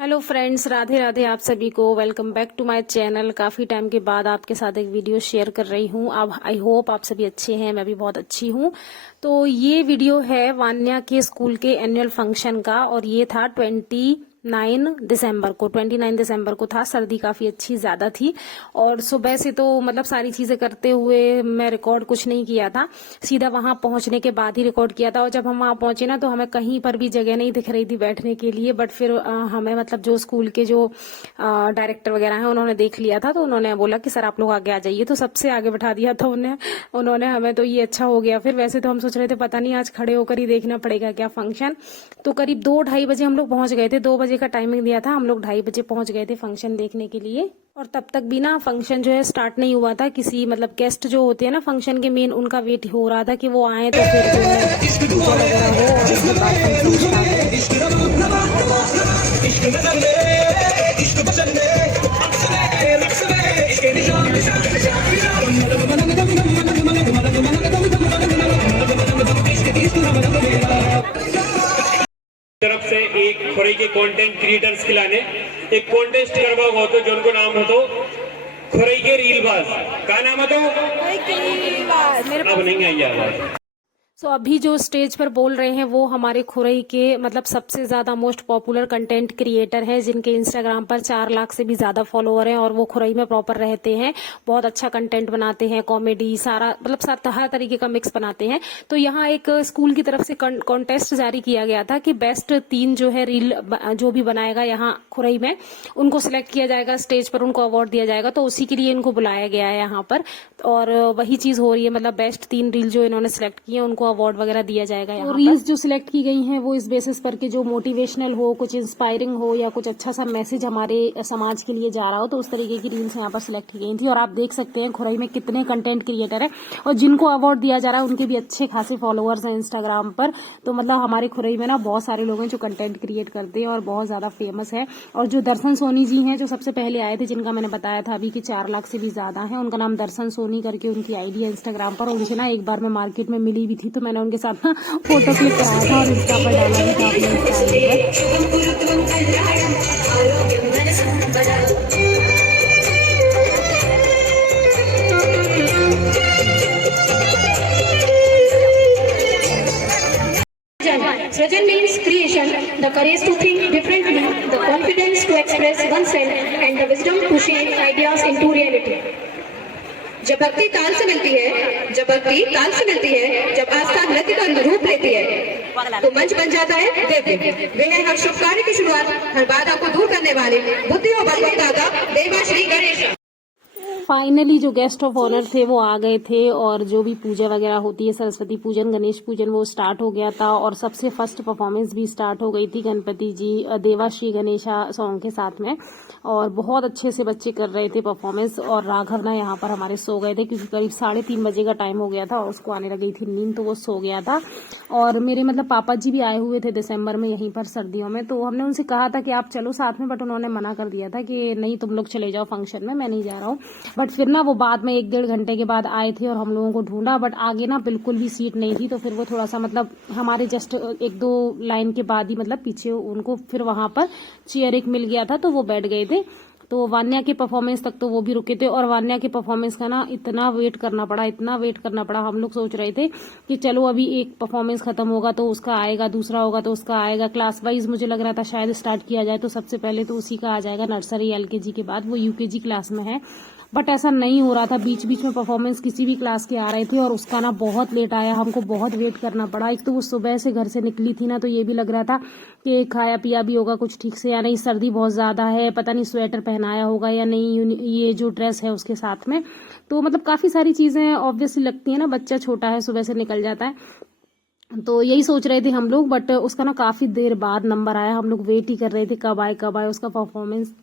Hello friends, Radhe Radhe आप सभी को। Welcome back to my channel. काफ़ी टाइम के बाद आपके साथ एक वीडियो शेयर कर रही हूँ। अब आई होप आप सभी अच्छे हैं, मैं भी बहुत अच्छी हूँ। तो ये वीडियो है वान्या के स्कूल के एनुअल फंक्शन का, और ये था 29 दिसंबर को था। सर्दी काफ़ी अच्छी ज़्यादा थी, और सुबह से तो मतलब सारी चीज़ें करते हुए मैं रिकॉर्ड कुछ नहीं किया था, सीधा वहाँ पहुँचने के बाद ही रिकॉर्ड किया था। और जब हम वहाँ पहुँचे ना, तो हमें कहीं पर भी जगह नहीं दिख रही थी बैठने के लिए। बट फिर हमें मतलब जो स्कूल के जो डायरेक्टर वगैरह हैं उन्होंने देख लिया था, तो उन्होंने बोला कि सर आप लोग आगे आ जाइए, तो सबसे आगे बैठा दिया था उन्होंने हमें। तो ये अच्छा हो गया। फिर वैसे तो हम सोच रहे थे पता नहीं आज खड़े होकर ही देखना पड़ेगा क्या फंक्शन। तो करीब 2-2:30 बजे हम लोग पहुंच गए थे। 2 बजे का टाइमिंग दिया था, हम लोग 2:30 बजे पहुंच गए थे फंक्शन देखने के लिए। और तब तक भी ना फंक्शन जो है स्टार्ट नहीं हुआ था। किसी मतलब गेस्ट जो होते हैं ना फंक्शन के मेन, उनका वेट हो रहा था कि वो आए, तो फिर जो है पूजा वगैरह हो और उसके बाद फंक्शन स्टार्ट तरफ से एक खुराई के कंटेंट क्रिएटर्स खिलाने एक कॉन्टेस्ट करवाओ होतो, जिनको नाम होतो खुराई के रीलबाज। का नाम होतो? अब नहीं आई आवाज। सो अभी जो स्टेज पर बोल रहे हैं वो हमारे खुरई के मतलब सबसे ज्यादा मोस्ट पॉपुलर कंटेंट क्रिएटर हैं, जिनके इंस्टाग्राम पर 4 लाख से भी ज्यादा फॉलोअर हैं, और वो खुरई में प्रॉपर रहते हैं। बहुत अच्छा कंटेंट बनाते हैं, कॉमेडी सारा मतलब हर तरीके का मिक्स बनाते हैं। तो यहाँ एक स्कूल की तरफ से कॉन्टेस्ट जारी किया गया था कि बेस्ट 3 जो है रील जो भी बनाएगा यहाँ खुरई में, उनको सिलेक्ट किया जाएगा, स्टेज पर उनको अवार्ड दिया जाएगा। तो उसी के लिए इनको बुलाया गया है यहाँ पर, और वही चीज हो रही है। मतलब बेस्ट 3 रील जो इन्होंने सिलेक्ट की है उनको अवार्ड वगैरह दिया जाएगा। यहाँ रील्स जो सिलेक्ट की गई हैं वो इस बेसिस पर कि जो मोटिवेशनल हो, कुछ इंस्पायरिंग हो, या कुछ अच्छा सा मैसेज हमारे समाज के लिए जा रहा हो, तो उस तरीके की रील्स यहाँ पर सिलेक्ट की गई थी। और आप देख सकते हैं खुरई में कितने कंटेंट क्रिएटर है, और जिनको अवार्ड दिया जा रहा है उनके भी अच्छे खासे फॉलोअर्स हैं इंस्टाग्राम पर। तो मतलब हमारे खुरई में ना बहुत सारे लोग हैं जो कंटेंट क्रिएट करते हैं और बहुत ज्यादा फेमस है। और जो दर्शन सोनी जी हैं, जो सबसे पहले आए थे, जिनका मैंने बताया था अभी कि 4 लाख से भी ज्यादा है, उनका नाम दर्शन सोनी करके उनकी आईडी है इंस्टाग्राम पर। उनसे ना एक बार मैं मार्केट में मिली भी थी, तो मैंने उनके साथ ना फोटो क्लिक कराया था और इंस्टा पर डाला भी था अपने Srajan means creation, the courage to think differently, the confidence to express oneself, and the wisdom to shape ideas into reality. जब भक्ति ताल से मिलती है, जब आस्था नृत्य का रूप लेती है, तो मंच बन जाता है दिव्य। वे है हर शुभ कार्य की शुरुआत, हर बाधा को दूर करने वाले बुद्धि और बलवत्ता का देवा श्री गणेश। फाइनली जो गेस्ट ऑफ ऑनर थे वो आ गए थे, और जो भी पूजा वगैरह होती है, सरस्वती पूजन, गणेश पूजन, वो स्टार्ट हो गया था। और सबसे फर्स्ट परफॉर्मेंस भी स्टार्ट हो गई थी गणपति जी देवा श्री गणेशा सॉन्ग के साथ में, और बहुत अच्छे से बच्चे कर रहे थे परफॉर्मेंस। और राघव ना यहाँ पर हमारे सो गए थे, क्योंकि करीब 3:30 बजे का टाइम हो गया था और उसको आने लगी थी नींद, तो वो सो गया था। और मेरे मतलब पापा जी भी आए हुए थे दिसंबर में यहीं पर सर्दियों में, तो हमने उनसे कहा था कि आप चलो साथ में, बट उन्होंने मना कर दिया था कि नहीं तुम लोग चले जाओ फंक्शन में, मैं नहीं जा रहा हूँ। बट फिर ना वो बाद में 1-1.5 घंटे के बाद आए थे और हम लोगों को ढूंढा, बट आगे ना बिल्कुल भी सीट नहीं थी। तो फिर वो थोड़ा सा मतलब हमारे जस्ट 1-2 लाइन के बाद ही मतलब पीछे उनको फिर वहां पर चेयर एक मिल गया था, तो वो बैठ गए थे। तो वान्या के परफॉर्मेंस तक तो वो भी रुके थे, और वान्या के परफॉर्मेंस का ना इतना वेट करना पड़ा। हम लोग सोच रहे थे कि चलो अभी एक परफॉर्मेंस खत्म होगा तो उसका आएगा, दूसरा होगा तो उसका आएगा। क्लास वाइज मुझे लग रहा था शायद स्टार्ट किया जाए, तो सबसे पहले तो उसी का आ जाएगा, नर्सरी LKG के बाद। वो UKG क्लास में है, बट ऐसा नहीं हो रहा था। बीच बीच में परफॉर्मेंस किसी भी क्लास के आ रहे थे, और उसका ना बहुत लेट आया, हमको बहुत वेट करना पड़ा। एक तो वो सुबह से घर से निकली थी ना, तो ये भी लग रहा था कि खाया पिया भी होगा कुछ ठीक से या नहीं, सर्दी बहुत ज्यादा है, पता नहीं स्वेटर पहनाया होगा या नहीं, ये जो ड्रेस है उसके साथ में। तो मतलब काफी सारी चीजें ऑब्वियसली लगती है ना, बच्चा छोटा है, सुबह से निकल जाता है। तो यही सोच रहे थे हम लोग, बट उसका ना काफी देर बाद नंबर आया। हम लोग वेट ही कर रहे थे कब आए उसका परफॉर्मेंस।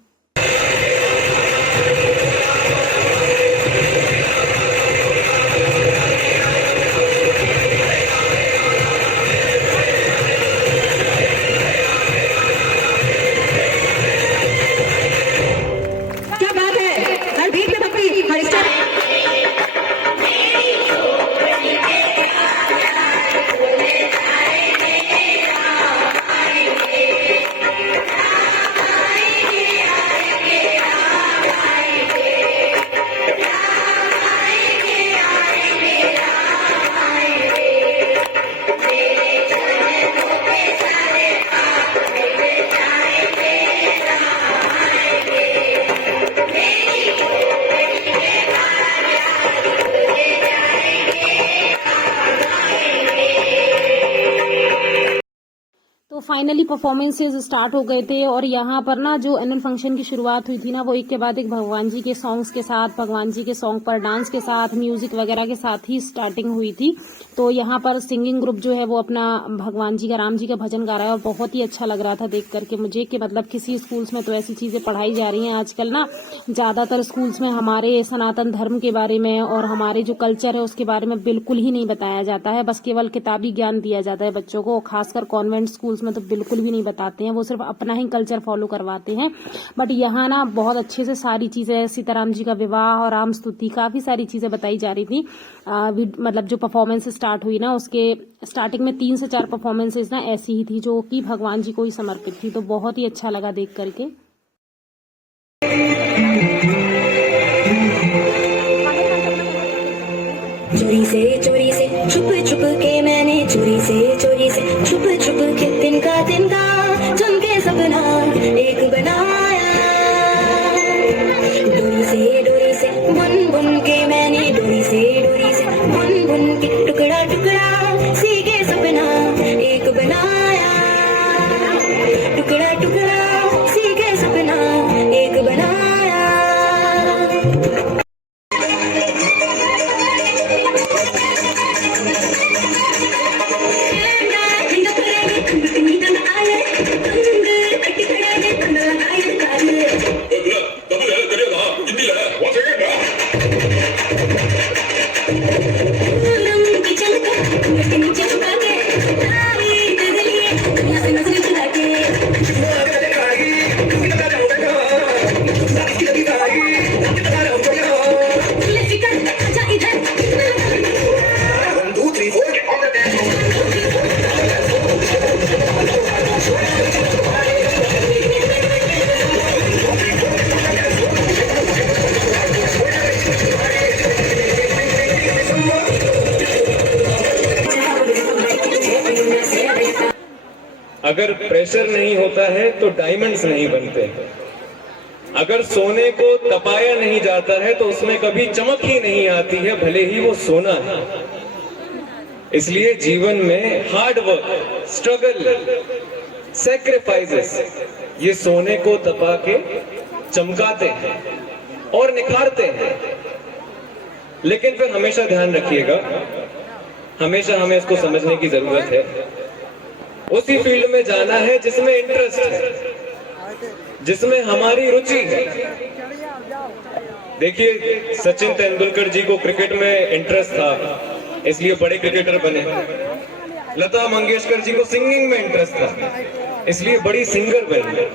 क्या बात है, हर बीट में भक्ति, हर स्टेप फाइनली परफॉर्मेंसेज स्टार्ट हो गए थे और यहाँ पर ना जो एनुअल फंक्शन की शुरुआत हुई थी ना वो एक के बाद एक भगवान जी के सॉन्ग्स के साथ, भगवान जी के सॉन्ग पर डांस के साथ, म्यूजिक वगैरह के साथ ही स्टार्टिंग हुई थी। तो यहाँ पर सिंगिंग ग्रुप जो है वो अपना भगवान जी का, राम जी का भजन गा रहा है और बहुत ही अच्छा लग रहा था देख करके मुझे कि मतलब किसी स्कूल्स में तो ऐसी चीजें पढ़ाई जा रही हैं आजकल ना। ज्यादातर स्कूल्स में हमारे सनातन धर्म के बारे में और हमारे जो कल्चर है उसके बारे में बिल्कुल ही नहीं बताया जाता है, बस केवल किताबी ज्ञान दिया जाता है बच्चों को। खासकर कॉन्वेंट स्कूल्स में तो बिल्कुल भी नहीं बताते हैं, वो सिर्फ अपना ही कल्चर फॉलो करवाते हैं। बट यहाँ ना बहुत अच्छे से सारी चीजें, सीताराम जी का विवाह और राम स्तुति, काफी सारी चीजें बताई जा रही थी। मतलब जो परफॉर्मेंस स्टार्ट हुई ना उसके स्टार्टिंग में 3 से 4 परफॉर्मेंसेज ना ऐसी ही थी जो कि भगवान जी को ही समर्पित थी। तो बहुत ही अच्छा लगा देख करके। चोरी से छुप छुप के मैंने चोरी से छुप छुप के तिनका चमके सपना एक बनाया। डोरी से बुन बुन के मैंने डोरी से बुन बुन के टुकड़ा टुकड़ा सीखे सपना एक बनाया। टुकड़ा टुकड़ा सीखे सपना एक बनाया। अगर प्रेशर नहीं होता है तो डायमंड्स नहीं बनते। अगर सोने को तपाया नहीं जाता है तो उसमें कभी चमक ही नहीं आती है, भले ही वो सोना है। इसलिए जीवन में हार्ड वर्क, स्ट्रगल, सैक्रिफाइसेस ये सोने को तपा के चमकाते हैं और निखारते हैं। लेकिन फिर हमेशा ध्यान रखिएगा, हमेशा हमें इसको समझने की जरूरत है, उसी फील्ड में जाना है जिसमें इंटरेस्ट है, जिसमें हमारी रुचि है। देखिए सचिन तेंदुलकर जी को क्रिकेट में इंटरेस्ट था इसलिए बड़े क्रिकेटर बने। लता मंगेशकर जी को सिंगिंग में इंटरेस्ट था इसलिए बड़ी सिंगर बनी।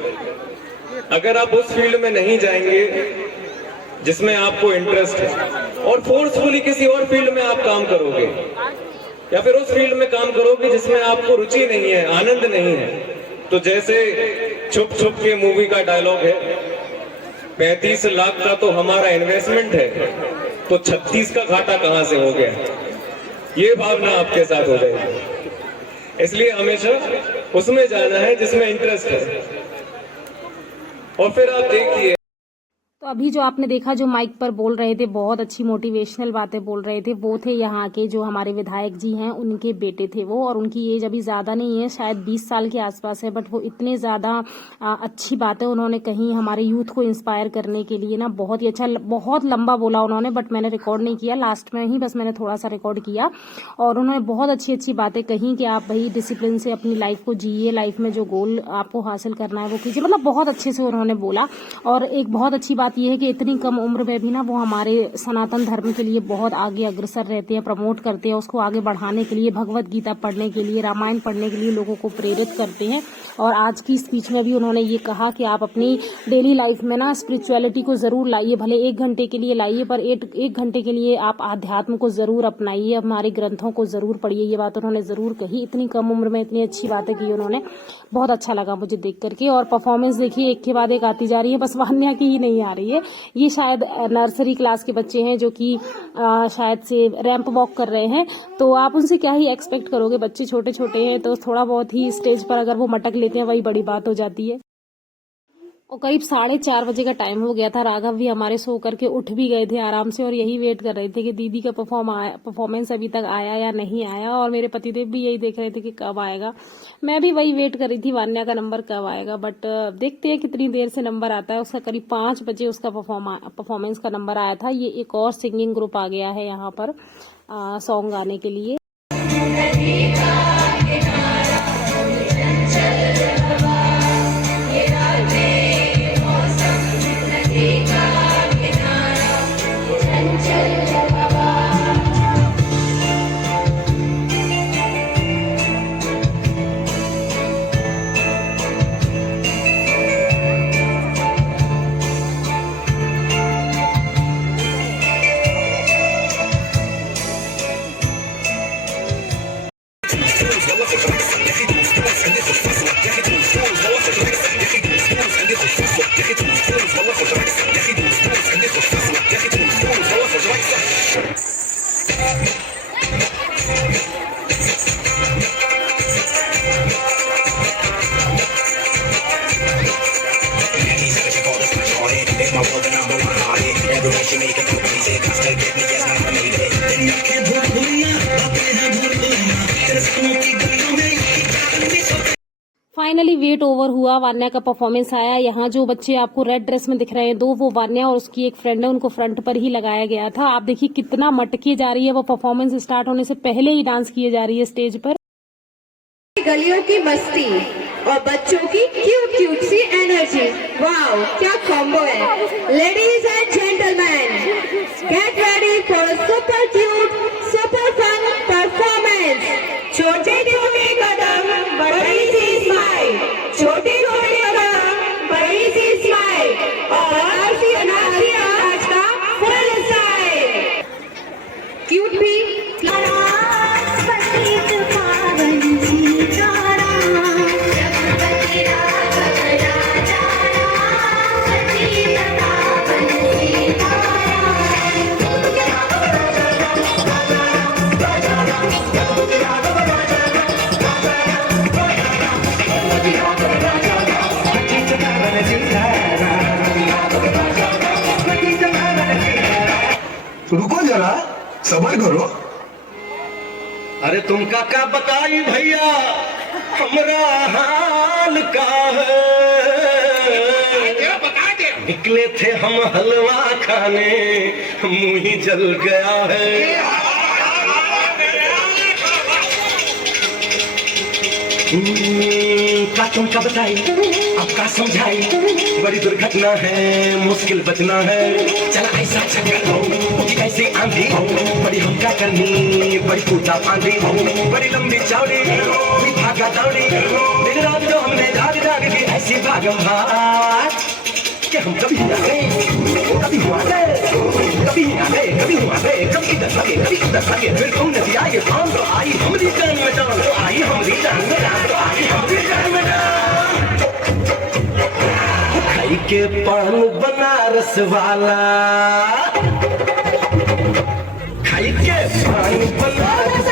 अगर आप उस फील्ड में नहीं जाएंगे जिसमें आपको इंटरेस्ट है और फोर्सफुली किसी और फील्ड में आप काम करोगे या फिर उस फील्ड में काम करोगे जिसमें आपको रुचि नहीं है, आनंद नहीं है, तो जैसे छुप छुप के मूवी का डायलॉग है, 35 लाख का तो हमारा इन्वेस्टमेंट है तो 36 का घाटा कहां से हो गया, ये भावना आपके साथ हो जाएगी। इसलिए हमेशा उसमें जाना है जिसमें इंटरेस्ट है। और फिर आप देखिए तो अभी जो आपने देखा जो माइक पर बोल रहे थे, बहुत अच्छी मोटिवेशनल बातें बोल रहे थे, वो थे यहाँ के जो हमारे विधायक जी हैं, उनके बेटे थे वो। और उनकी एज अभी ज़्यादा नहीं है, शायद 20 साल के आसपास है, बट वो इतने ज़्यादा अच्छी बातें उन्होंने कही हमारे यूथ को इंस्पायर करने के लिए ना। बहुत ही अच्छा, बहुत लंबा बोला उन्होंने, बट मैंने रिकॉर्ड नहीं किया, लास्ट में ही बस मैंने थोड़ा सा रिकॉर्ड किया। और उन्होंने बहुत अच्छी अच्छी बातें कही कि आप भाई डिसिप्लिन से अपनी लाइफ को जिए, लाइफ में जो गोल आपको हासिल करना है वो कीजिए, मतलब बहुत अच्छे से उन्होंने बोला। और एक बहुत अच्छी बात ये है कि इतनी कम उम्र में भी ना वो हमारे सनातन धर्म के लिए बहुत आगे अग्रसर रहते हैं, प्रमोट करते हैं, उसको आगे बढ़ाने के लिए, भगवत गीता पढ़ने के लिए, रामायण पढ़ने के लिए लोगों को प्रेरित करते हैं। और आज की स्पीच में भी उन्होंने ये कहा कि आप अपनी डेली लाइफ में ना स्पिरिचुअलिटी को जरूर लाइए, भले 1 घंटे के लिए लाइए, पर 1 घंटे के लिए आप आध्यात्म को जरूर अपनाइए, हमारे ग्रंथों को जरूर पढ़िए। ये बात उन्होंने जरूर कही। इतनी कम उम्र में इतनी अच्छी बातें की उन्होंने, बहुत अच्छा लगा मुझे देख करके। और परफॉर्मेंस देखिए एक के बाद एक आती जा रही है, बस वान्या की ही नहीं आ रही है। ये शायद नर्सरी क्लास के बच्चे हैं जो कि शायद से रैंप वॉक कर रहे हैं, तो आप उनसे क्या ही एक्सपेक्ट करोगे, बच्चे छोटे छोटे हैं, तो थोड़ा बहुत ही स्टेज पर अगर वो मटक लेते हैं वही बड़ी बात हो जाती है। और करीब 4:30 बजे का टाइम हो गया था। राघव भी हमारे सो करके उठ भी गए थे आराम से और यही वेट कर रहे थे कि दीदी का परफॉर्मेंस अभी तक आया या नहीं आया, और मेरे पतिदेव भी यही देख रहे थे कि कब आएगा। मैं भी वही वेट कर रही थी वान्या का नंबर कब आएगा, बट देखते हैं कितनी देर से नंबर आता है। उसका करीब 5 बजे उसका परफॉर्मेंस का नंबर आया था। ये एक और सिंगिंग ग्रुप आ गया है यहाँ पर सॉन्ग गाने के लिए। फाइनली वेट ओवर हुआ, वान्या का परफॉर्मेंस आया। यहाँ जो बच्चे आपको रेड ड्रेस में दिख रहे हैं, 2 वो वान्या और उसकी एक फ्रेंड है, उनको फ्रंट पर ही लगाया गया था। आप देखिए कितना मटकी जा रही है, वो परफॉर्मेंस स्टार्ट होने से पहले ही डांस किए जा रही है स्टेज पर। गलियों की मस्ती और बच्चों की क्यूट क्यूट सी एनर्जी, वाओ क्या कॉम्बो है। Ladies and gentleman, get ready for super cute super fun performance. छोटे छोटे कदम बड़ी सी स्माइल, छोटे छोटे कदम बड़ी सी स्माइल और हंसी हंसी आज का फुल स्टाइल। क्यूट भी रुको जरा, सबर करो। अरे तुम का बताई भैया हमरा हाल का है। निकले थे हम हलवा खाने, मुंह ही जल गया है। का तुम का बताई, अब का समझाई, बड़ी दुर्घटना है, मुश्किल बचना है। चला ऐसा चक्कर हो कि कैसे आंधी हो, बड़ी हम क्या करनी, बड़ी कूदा फांदी हो, बड़ी लंबी चौड़ी बड़ी भागा दौड़ी। दिन रात जो हमने जाग जाग के ऐसी भागम भाग कि हम कभी ना गए, कभी हुआ गए, कभी ना गए, कभी हुआ गए, कभी इधर लगे, कभी उधर लगे। फिर तुमने दिया ये काम तो आई हमारी जान में जान, तो आई हमारी जान में जान, तो आई हमारी जान में जान। खाई के पान बनारस वाला, खाई के पान बनारस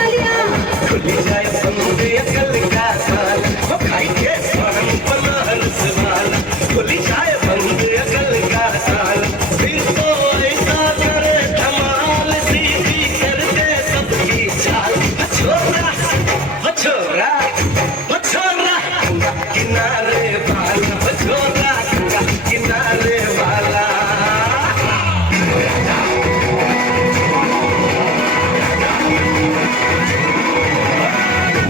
खुली जाए संदे अकल का साल। खाई के पान बनारस वाला खुली जाए बंदे अकल का साल। फिर तो ऐसा करे धमाल, सीधी कर दे सबकी चाल। छोरा छोरा छोरा किनारे वाला, छोरा किनारे वाला।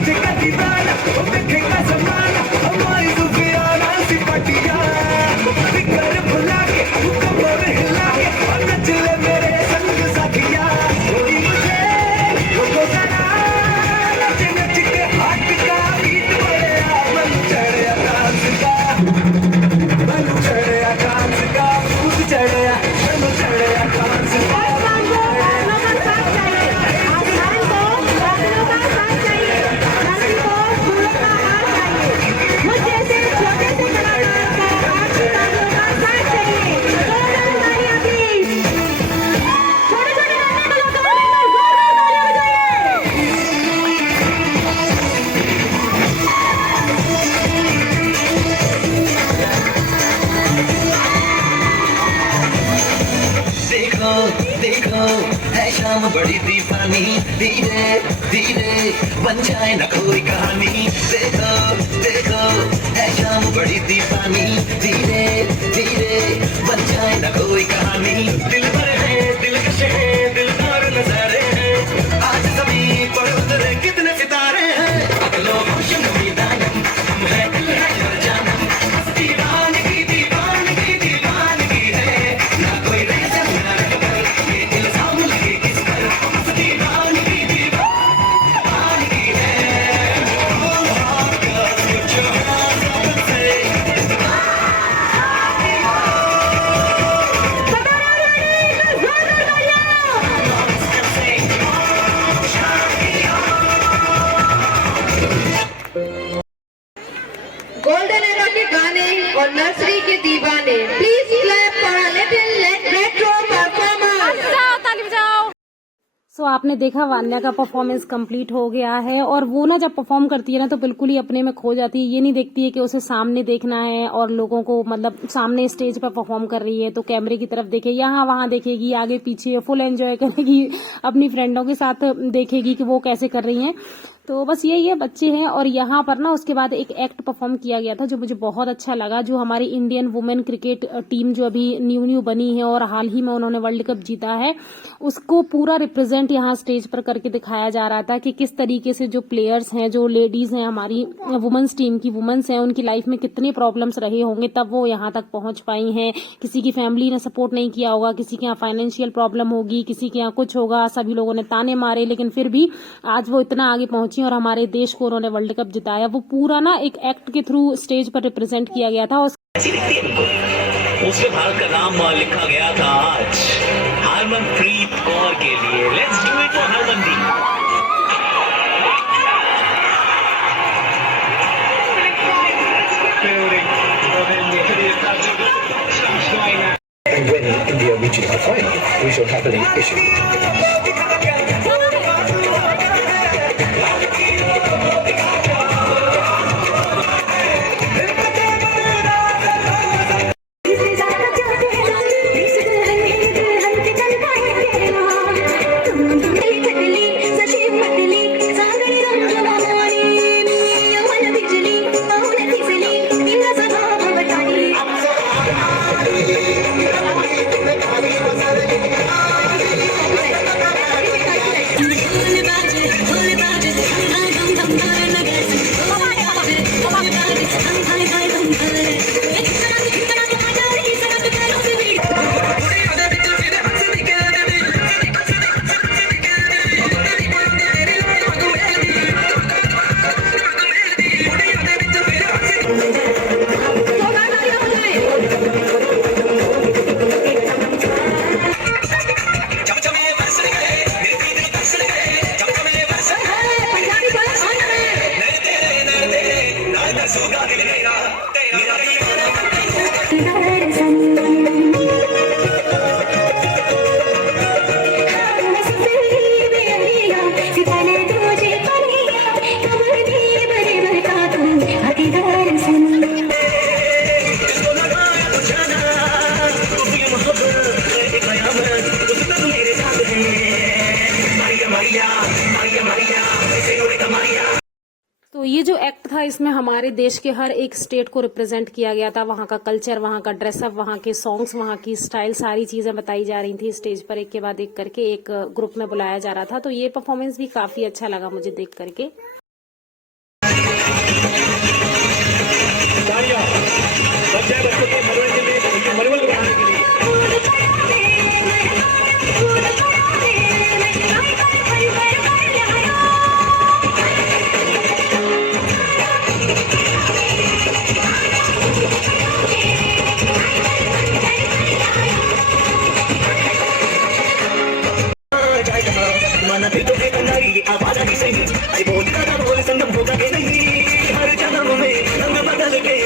Take a deep breath. शाम बड़ी दीवानी, धीरे धीरे बन जाए न कोई कहानी। देखो देखो है शाम बड़ी दीवानी, धीरे धीरे बन जाए न कोई कहानी। दिल भर है दिलकश है दिलदार नजारे हैं, आज जमीन पर उतरे कितने सितारे हैं। अगलो खुश नमीदानम हम है दिल है जानम, दीवानगी दीवानगी दीवानगी है, ना कोई रहता ना रहता ये इल्जाम लगे किस पर। दीवानगी दीवानगी है, put your hands up and say golden era के गाने और नर्सरी के दीवाने, please clap for a little retro performance. So आपने देखा वान्या का परफॉर्मेंस कंप्लीट हो गया है। और वो ना जब परफॉर्म करती है ना तो बिल्कुल ही अपने में खो जाती है। ये नहीं देखती है कि उसे सामने देखना है और लोगों को मतलब सामने स्टेज पर परफॉर्म कर रही है तो कैमरे की तरफ देखे, यहाँ वहां देखेगी, आगे पीछे फुल एंजॉय करेगी, अपनी फ्रेंडों के साथ देखेगी कि वो कैसे कर रही हैं। तो बस यही है, बच्चे हैं। और यहाँ पर ना उसके बाद एक एक्ट परफॉर्म किया गया था जो मुझे बहुत अच्छा लगा, जो हमारी इंडियन वुमेन क्रिकेट टीम जो अभी न्यू बनी है और हाल ही में उन्होंने वर्ल्ड कप जीता है, उसको पूरा रिप्रेजेंट यहाँ स्टेज पर करके दिखाया जा रहा था कि किस तरीके से जो प्लेयर्स हैं, जो लेडीज हैं, हमारी वुमेन्स टीम की वुमेन्स हैं, उनकी लाइफ में कितने प्रॉब्लम्स रहे होंगे तब वो यहाँ तक पहुंच पाई हैं। किसी की फैमिली ने सपोर्ट नहीं किया होगा, किसी के यहाँ फाइनेंशियल प्रॉब्लम होगी, किसी के यहाँ कुछ होगा, सभी लोगों ने ताने मारे, लेकिन फिर भी आज वो इतना आगे पहुंची और हमारे देश को उन्होंने वर्ल्ड कप जिताया। वो पूरा ना एक एक्ट के थ्रू स्टेज पर रिप्रेजेंट किया गया था। उसमें भारत का नाम लिखा गया था आज हरमनप्रीत कौर के लिए। Let's do it for Harmanpreet. And when India reaches the final, we shall happily issue. तो ये जो एक्ट था इसमें हमारे देश के हर एक स्टेट को रिप्रेजेंट किया गया था। वहाँ का कल्चर, वहाँ का ड्रेसअप, वहाँ के सॉन्ग्स, वहाँ की स्टाइल, सारी चीजें बताई जा रही थी स्टेज पर एक के बाद एक करके एक ग्रुप में बुलाया जा रहा था। तो ये परफॉर्मेंस भी काफी अच्छा लगा मुझे देख करके। बोल संगम होगा कि नहीं, हर जन्म में रंग बदल के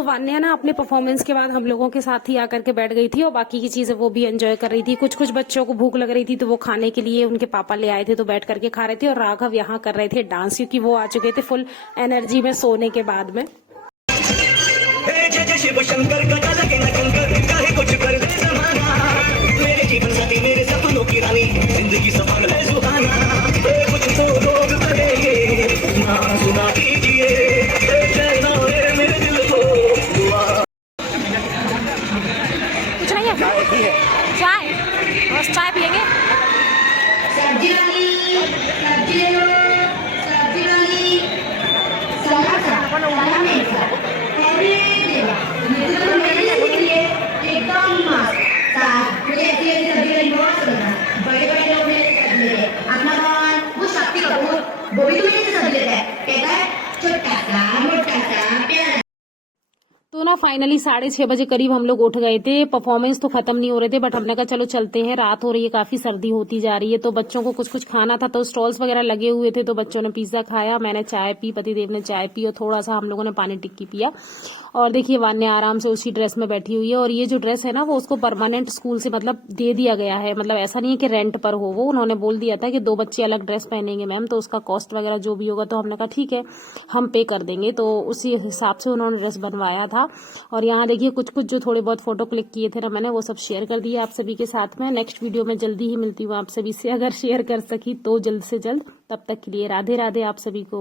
सो वान्या ना अपने परफॉर्मेंस के बाद हम लोगों के साथ ही आकर के बैठ गई थी और बाकी की चीजें वो भी एंजॉय कर रही थी। कुछ कुछ बच्चों को भूख लग रही थी तो वो खाने के लिए उनके पापा ले आए थे तो बैठ करके खा रहे थे, और राघव यहाँ कर रहे थे डांस, क्योंकि वो आ चुके थे फुल एनर्जी में सोने के बाद में। जय जय शिव शंकर का लगे न कंकर, चाहे कुछ कर दे जमाना, मेरे जीवन साथी मेरे सपनों की रानी, जिंदगी सफल है सुहाना, कुछ तो लोग कहेंगे ना सुना कीजिए, कहना है मेरे दिल को दुआ। कुछ नहीं है, चाय बस चाय पियेंगे। सब्जी वाली, सब्जी ले लो, सब्जी वाली, समोसा, समोसा, अरे देवा, ये तो मेरे लिए एकदम मस्त। साथ मुझे ऐसी ऐसी सब्जी वाली बहुत पसंद है। बड़े-बड़े लोग मेरे सब्जी लेते हैं। अपना भगवान वो शक्ति कपूर, वो भी तो मेरे सब्जी लेता है। कहता है छोटा सा, मोटा सा, प्यारा। तो ना फाइनली 6:30 बजे करीब हम लोग उठ गए थे। परफॉर्मेंस तो खत्म नहीं हो रहे थे, बट हमने कहा चलो चलते हैं, रात हो रही है, काफी सर्दी होती जा रही है। तो बच्चों को कुछ कुछ खाना था तो स्टॉल्स वगैरह लगे हुए थे, तो बच्चों ने पिज्जा खाया, मैंने चाय पी, पतिदेव ने चाय पी और थोड़ा सा हम लोगों ने पानी टिक्की पिया। और देखिए वान्या आराम से उसी ड्रेस में बैठी हुई है, और ये जो ड्रेस है ना वो उसको परमानेंट स्कूल से मतलब दे दिया गया है, मतलब ऐसा नहीं है कि रेंट पर हो। वो उन्होंने बोल दिया था कि 2 बच्चे अलग ड्रेस पहनेंगे मैम, तो उसका कॉस्ट वगैरह जो भी होगा, तो हमने कहा ठीक है हम पे कर देंगे। तो उसी हिसाब से उन्होंने ड्रेस बनवाया था। और यहाँ देखिए कुछ कुछ जो थोड़े बहुत फोटो क्लिक किए थे ना मैंने, वो सब शेयर कर दिए आप सभी के साथ में। नेक्स्ट वीडियो में जल्दी ही मिलती हूँ आप सभी से, अगर शेयर कर सकी तो जल्द से जल्द। तब तक के लिए राधे राधे आप सभी को।